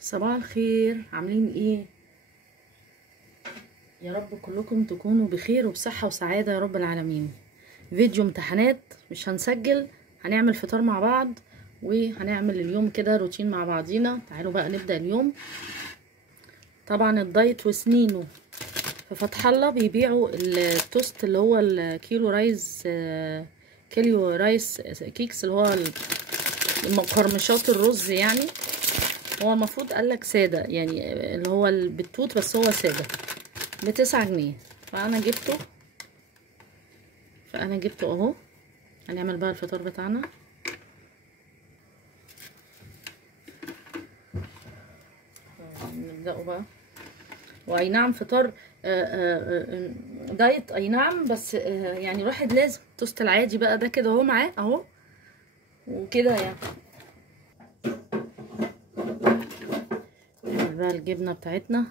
صباح الخير، عاملين ايه؟ يا رب كلكم تكونوا بخير وبصحة وسعادة يا رب العالمين. فيديو امتحانات مش هنسجل، هنعمل فطار مع بعض وهنعمل اليوم كده روتين مع بعضينا. تعالوا بقى نبدأ اليوم. طبعا الدايت وسنينه. في فتح الله بيبيعوا التوست اللي هو الكيلو رايز كيلو رايس كيكس، اللي هو المقرمشات الرز يعني. هو المفروض قالك سادة يعني، اللي هو بالتوت، بس هو سادة ب9 جنيه. فأنا جبته اهو. هنعمل بقى الفطار بتاعنا. نبدأه بقى. واي نعم فطار دايت، اي نعم، بس يعني الواحد لازم توست العادي بقى ده كده اهو معاه اهو وكده يعني. نعمل بقى الجبنة بتاعتنا.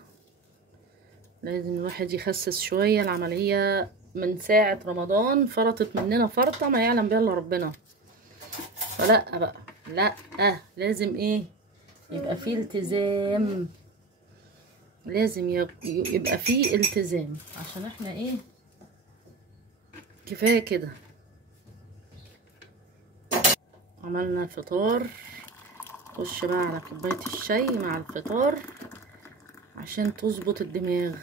لازم الواحد يخسس شوية، العملية من ساعة رمضان فرطت مننا فرطة ما يعلم بها الا ربنا. فلا بقى، لا لازم ايه، يبقى فيه التزام. لازم يبقى فيه التزام، عشان احنا ايه، كفاية كده. عملنا الفطار، خش بقى على كوباية الشاي مع الفطار عشان تظبط الدماغ.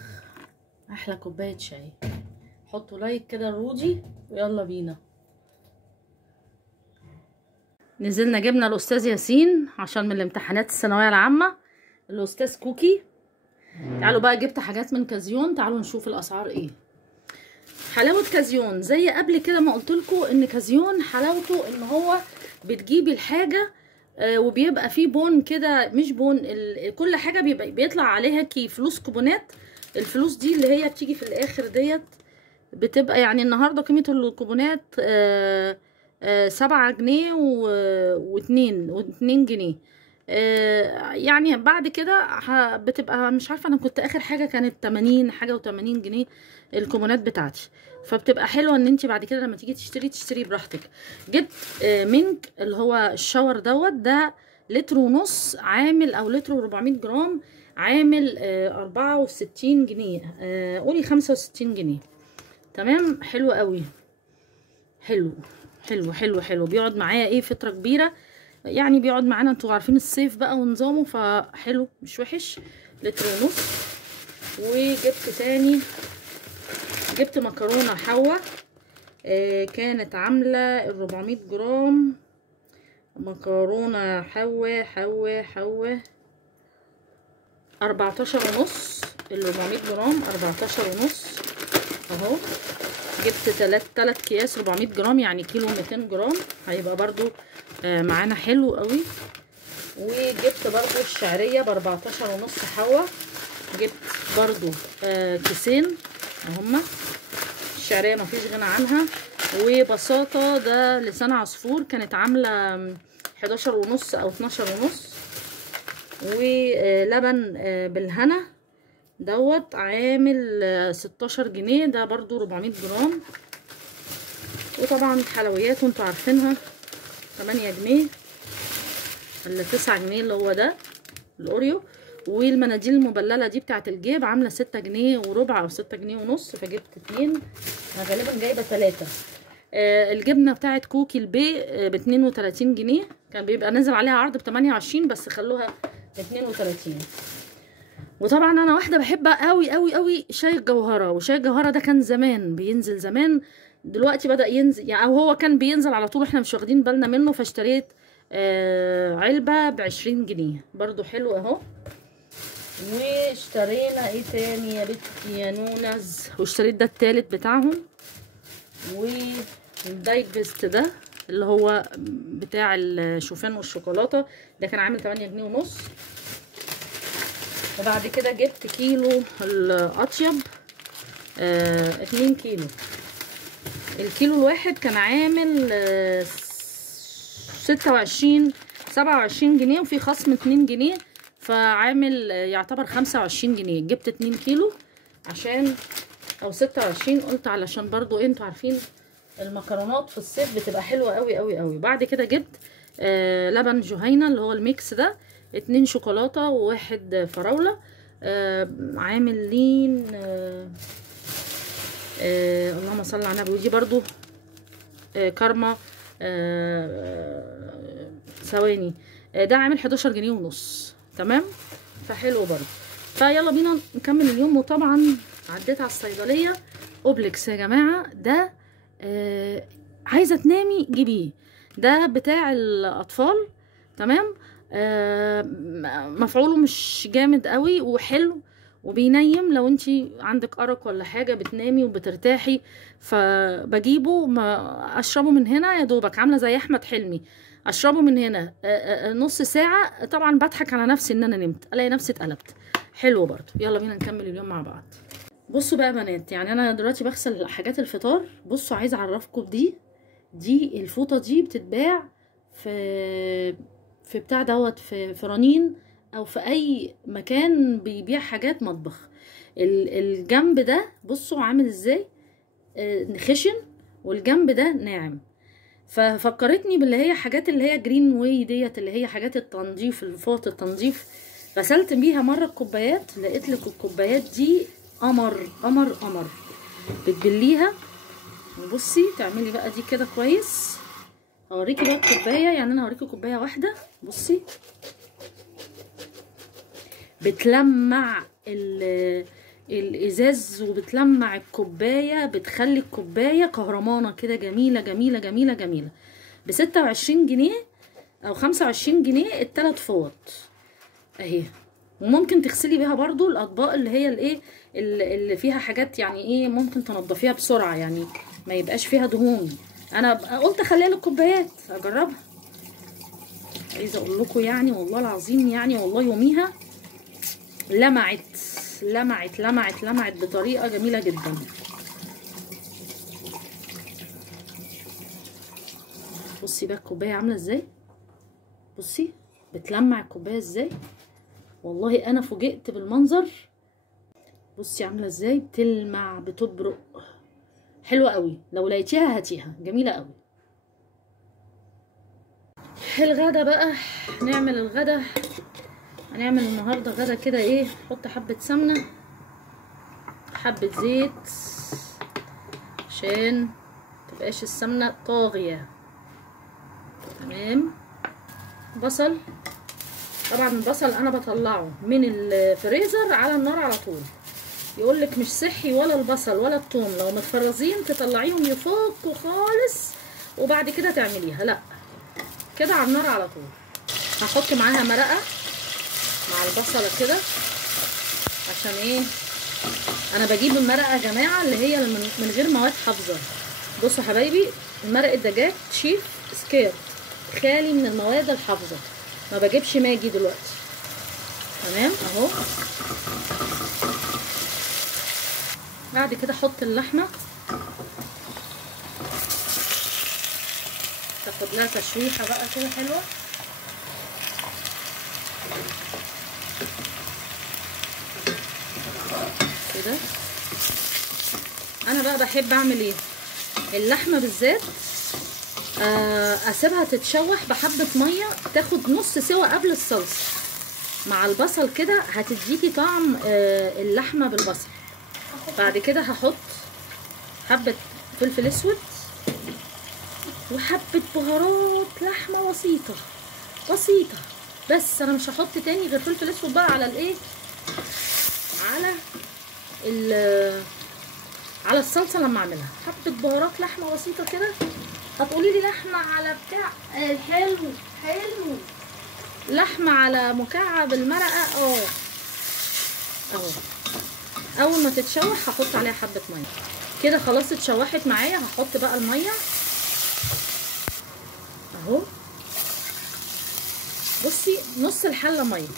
احلى كوباية شاي. حطوا لايك كده رودي ويلا بينا. نزلنا جبنا الاستاذ ياسين عشان من الامتحانات الثانويه العامه، الاستاذ كوكي. تعالوا بقى، جبت حاجات من كازيون. تعالوا نشوف الاسعار ايه. حلاوه كازيون زي قبل كده ما قلت لكم ان كازيون حلاوته ان هو بتجيبي الحاجه وبيبقى فيه بون كده، مش بون، كل حاجه بيطلع عليها فلوس كوبونات. الفلوس دي اللي هي بتيجي في الاخر ديت بتبقى يعني النهارده قيمه الكوبونات 7 جنيه واتنين جنيه. يعني بعد كده بتبقى مش عارفه، انا كنت اخر حاجه كانت 80 حاجه و80 جنيه الكوبونات بتاعتي. فبتبقى حلوه ان انت بعد كده لما تيجي تشتري براحتك. جبت مينك اللي هو الشاور ده لتر ونص عامل، او لتر و400 جرام عامل 64 جنيه، قولي 65 جنيه. تمام، حلو قوي. حلو حلو حلو حلو. بيقعد معايا ايه فتره كبيره يعني، بيقعد معانا، انتوا عارفين الصيف بقى ونظامه، فحلو مش وحش. لتر ونص. وجبت تاني، جبت مكرونه حوا كانت عامله 400 جرام. مكرونه حوا 14 ونص. 400 جرام 14 ونص اهو. جبت 3 اكياس 400 جرام يعني كيلو 200 جرام، هيبقى برضو معانا حلو قوي. وجبت برضو الشعريه ب14 ونص حوا. جبت برضو كيسين هما. الشعريه مفيش غنى عنها. وبساطه ده لسان عصفور كانت عامله 11 ونص او 12 ونص. ولبن بالهنا دوت عامل 16 جنيه، ده برضو 400 جرام. وطبعا حلويات وانتوا عارفينها 8 جنيه ولا 9 جنيه اللي هو ده الاوريو. والمناديل المبلله دي بتاعت الجيب عامله 6 جنيه وربع او 6 جنيه ونص، فجبت 2. انا غالبا جايبه 3. الجبنه بتاعت كوكي البي ب 32 جنيه، كان بيبقى نازل عليها عرض ب 28 بس خلوها ب 32. وطبعا انا واحده بحب قوي قوي قوي شاي الجوهره. وشاي الجوهره ده كان زمان بينزل زمان، دلوقتي بدأ ينزل يعني، او هو كان بينزل على طول احنا مش واخدين بالنا منه. فاشتريت علبه ب20 جنيه برضو حلو اهو. واشترينا ايه تاني يا بنتي يا نونز، واشتريت ده التالت بتاعهم. والدايجست ده اللي هو بتاع الشوفان والشوكولاته ده كان عامل 8 جنيه ونص. وبعد كده جبت كيلو الاطيب 2 كيلو. الكيلو الواحد كان عامل 27 جنيه، وفي خصم 2 جنيه، فعامل يعتبر 25 جنيه. جبت 2 كيلو عشان، او 26 قلت، علشان برضو انتوا عارفين المكرونات في الصيف بتبقى حلوه قوي قوي قوي. بعد كده جبت لبن جهينه اللي هو الميكس ده 2 شوكولاته وواحد فراوله. عاملين اللهم صل على النبي. ودي برضو كارما ثواني، ده عامل 11 جنيه ونص. تمام، فحلو برضو. فيلا بينا نكمل اليوم. وطبعا عديت على الصيدليه. اوبليكس يا جماعه ده عايزه تنامي جيبيه، ده بتاع الاطفال. تمام، مفعوله مش جامد قوي وحلو وبينيم لو انتي عندك ارق ولا حاجه بتنامي وبترتاحي. فبجيبه اشربه من هنا يا دوبك، عامله زي احمد حلمي، اشربه من هنا نص ساعه. طبعا بضحك على نفسي ان انا نمت، الاقي نفسي اتقلبت. حلو برضو. يلا بينا نكمل اليوم مع بعض. بصوا بقى بنات، يعني انا دلوقتي بغسل حاجات الفطار. بصوا عايزه اعرفكم دي الفوطه دي بتتباع في بتاع دوت في رنين او في اي مكان بيبيع حاجات مطبخ. الجنب ده بصوا عامل ازاي خشن، والجنب ده ناعم. ففكرتني باللي هي حاجات اللي هي جرين واي ديت، اللي هي حاجات التنظيف، الفوط التنظيف. غسلت بيها مره الكوبايات، لقيت لك الكوبايات دي قمر قمر قمر. بتبليها وبصي تعملي بقى دي كده كويس. هوريكي بقى الكوبايه، يعني انا هوريكي كوبايه واحده. بصي بتلمع الازاز وبتلمع الكوبايه، بتخلي الكوبايه كهرمانه كده، جميله جميله جميله جميله. ب26 جنيه او 25 جنيه التلات فوط اهي. وممكن تغسلي بيها برضو الاطباق اللي هي الايه اللي فيها حاجات، يعني ايه ممكن تنضفيها بسرعه، يعني ما يبقاش فيها دهون. انا قلت اخليها للكوبايات اجربها. عايزه اقول لكم يعني والله العظيم، يعني والله يوميها لمعت لمعت لمعت لمعت بطريقه جميله جدا. بصي بقى الكوبايه عامله ازاي، بصي بتلمع الكوبايه ازاي. والله انا فوجئت بالمنظر. بصي عامله ازاي بتلمع بتبرق، حلوه قوي. لو لقيتيها هاتيها، جميله قوي. الغدا بقى، نعمل الغدا. هنعمل النهارده غدا كده ايه، نحط حبه سمنه حبه زيت عشان متبقاش السمنه طاغيه. تمام. بصل، طبعا البصل انا بطلعه من الفريزر على النار على طول. يقولك مش صحي ولا البصل ولا الثوم لو متفرزين تطلعيهم يفكوا خالص وبعد كده تعمليها، لا كده على النار على طول. هحط معاها مرقه مع البصله كده، عشان ايه انا بجيب المرقه يا جماعه اللي هي من غير مواد حافظه. بصوا حبايبي، مرقه دجاج شيف سكير خالي من المواد الحافظه، ما بجيبش ماجي دلوقتي. تمام اهو. بعد كده احط اللحمه تاخد لها تشويحه بقى كده حلوه. كده انا بقى بحب اعمل ايه، اللحمه بالذات اسيبها تتشوح بحبه ميه، تاخد نص سوا قبل الصلصه مع البصل كده، هتديكي طعم اللحمه بالبصل. بعد كده هحط حبه فلفل اسود وحبه بهارات لحمه بسيطه بسيطه بس. انا مش هحط تاني غير فلفل اسود بقى على الايه، على الصلصه لما اعملها. حبه بهارات لحمه بسيطه كده. هتقولي لي لحمه على بتاع حلو حلو، لحمه على مكعب المرقه اهو. اول ما تتشوح هحط عليها حبه ميه كده. خلاص اتشوحت معايا، هحط بقى الميه اهو. بصي نص الحله ميه،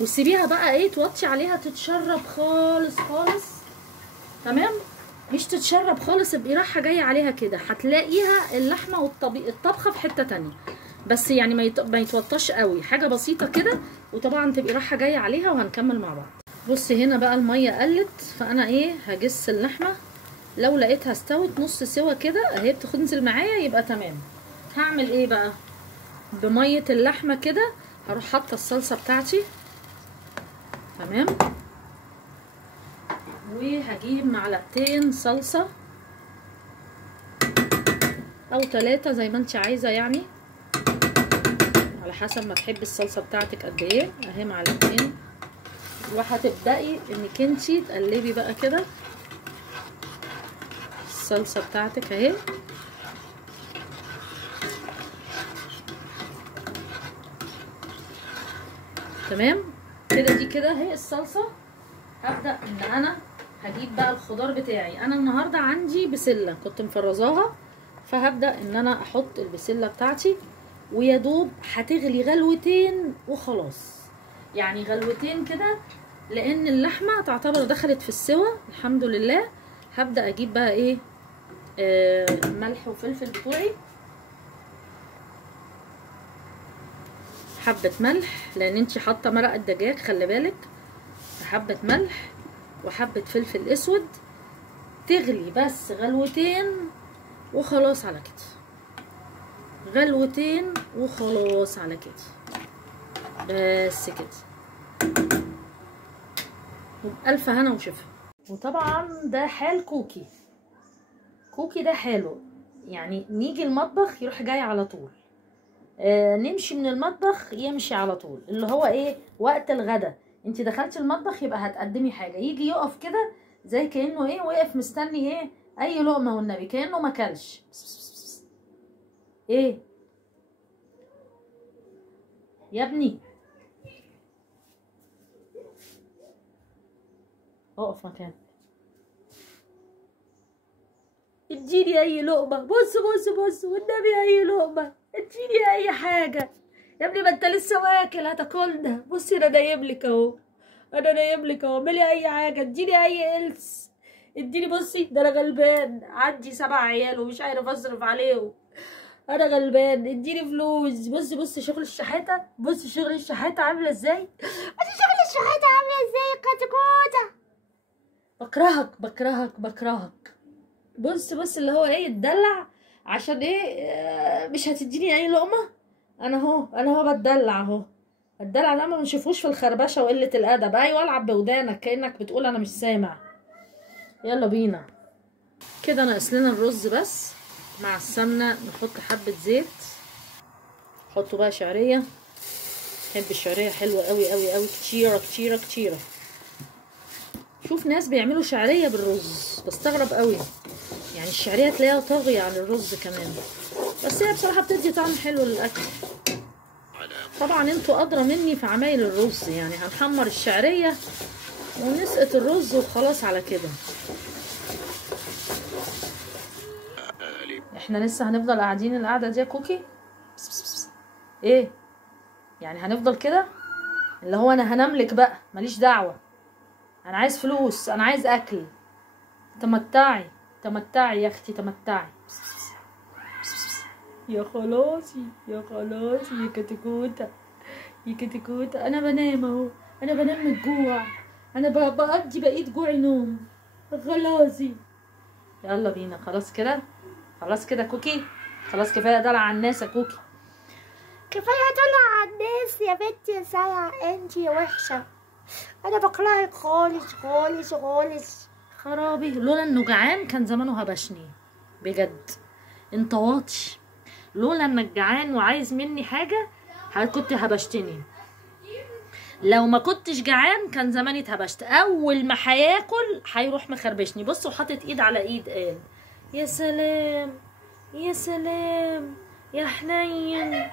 وسيبيها بقى ايه توطي عليها تتشرب خالص خالص. تمام، مش تتشرب خالص، ابقي رايحه جايه عليها كده، هتلاقيها اللحمه والطبخه في حته تانية. بس يعني ما يتوطاش قوي، حاجه بسيطه كده. وطبعا تبقي رايحه جايه عليها وهنكمل مع بعض. بصي هنا بقى الميه قلت، فانا ايه هجس اللحمه. لو لقيتها استوت نص سوا كده اهي بتنزل معايا يبقى تمام. هعمل ايه بقى بميه اللحمه كده، هروح حاطه الصلصه بتاعتي. تمام. وهجيب معلقتين صلصه او 3 زي ما انت عايزه، يعني على حسب ما تحبي الصلصه بتاعتك قد ايه. اهي معلقتين. وهتبدأي انك انتي تقلبي بقى كده الصلصة بتاعتك اهي. تمام كده. دي كده اهي الصلصة. هبدأ ان انا هجيب بقى الخضار بتاعي. انا النهاردة عندي بسلة كنت مفرزاها، فهبدأ ان انا احط البسلة بتاعتي، ويا دوب هتغلي غلوتين وخلاص، يعني غلوتين كده، لان اللحمه تعتبر دخلت في السوا الحمد لله. هبدا اجيب بقى ايه، ملح وفلفل بتوعي، حبه ملح لان انتي حاطه مرق الدجاج خلي بالك، حبه ملح وحبه فلفل اسود، تغلي بس غلوتين وخلاص على كده، غلوتين وخلاص على كده، بس كده. وبألف هنا وشفا. وطبعا ده حال كوكي. كوكي ده حاله يعني نيجي المطبخ يروح جاي على طول، نمشي من المطبخ يمشي على طول، اللي هو ايه، وقت الغدا انت دخلتي المطبخ يبقى هتقدمي حاجه، يجي يقف كده زي كانه ايه، واقف مستني ايه، اي لقمه والنبي، كانه ما كلش. ايه يا ابني، اقف مكانك، اديني اي لقمه، بص بص بص والنبي اي لقمه، اديني اي حاجه يا ابني، ما انت لسه واكل هتاكلنا. بصي انا نايم لك اهو، انا نايم لك اهو، اعملي اي حاجه، اديني اي إلس، اديني. بصي ده انا غلبان، عندي 7 عيال ومش عارف اصرف عليهم، انا غلبان، اديني فلوس. بصي بصي شغل الشحاته، بصي شغل الشحاته عامله ازاي، بصي شغل الشحاته عامله ازاي، كتكوته. بكرهك بكرهك بكرهك. بص بص اللي هو ايه، اتدلع عشان ايه، مش هتديني اي لقمه. انا اهو بتدلع اهو، الدلع ده ما بنشوفوش في الخربشه وقله الادب. ايوه العب بودانك كانك بتقول انا مش سامع. يلا بينا كده. ناقص لنا الرز بس مع السمنه، نحط حبه زيت، حطوا بقى شعريه، بحب الشعريه حلوه قوي قوي قوي، كتيره كتيره كتيره. شوف ناس بيعملوا شعريه بالرز، بستغرب قوي، يعني الشعريه تلاقيها طاغيه عن الرز كمان، بس هي بصراحه بتدي طعم حلو للاكل. طبعا انتوا ادرى مني في عمايل الرز، يعني هنحمر الشعريه ونسقط الرز وخلاص على كده. احنا لسه هنفضل قاعدين القعده دي يا كوكي؟ بس بس بس. ايه يعني هنفضل كده، اللي هو انا هنملك بقى، ماليش دعوه، انا عايز فلوس، انا عايز اكل. تمتعي تمتعي يا اختي تمتعي. يا خلاصي يا خلاصي يا كتكوته يا كتكوته، انا بنام اهو، انا بنام من الجوع، انا بقضي بقيت جوعي نوم خلاصي. يلا بينا خلاص كده، خلاص كده كوكي، خلاص كفايه دلع على الناس يا كوكي، كفايه دلع على الناس يا بنتي يا سايعه، انتي وحشه، انا بكرهك خالص خالص خالص. خرابي، لولا انه جعان كان زمانه هبشني بجد، انت واطي، لولا انك جعان وعايز مني حاجه كنت هبشتني، لو ما كنتش جعان كان زماني اتهبشت. اول ما هياكل هيروح مخربشني، بص وحاطط ايد على ايد، قال يا سلام يا سلام يا حنين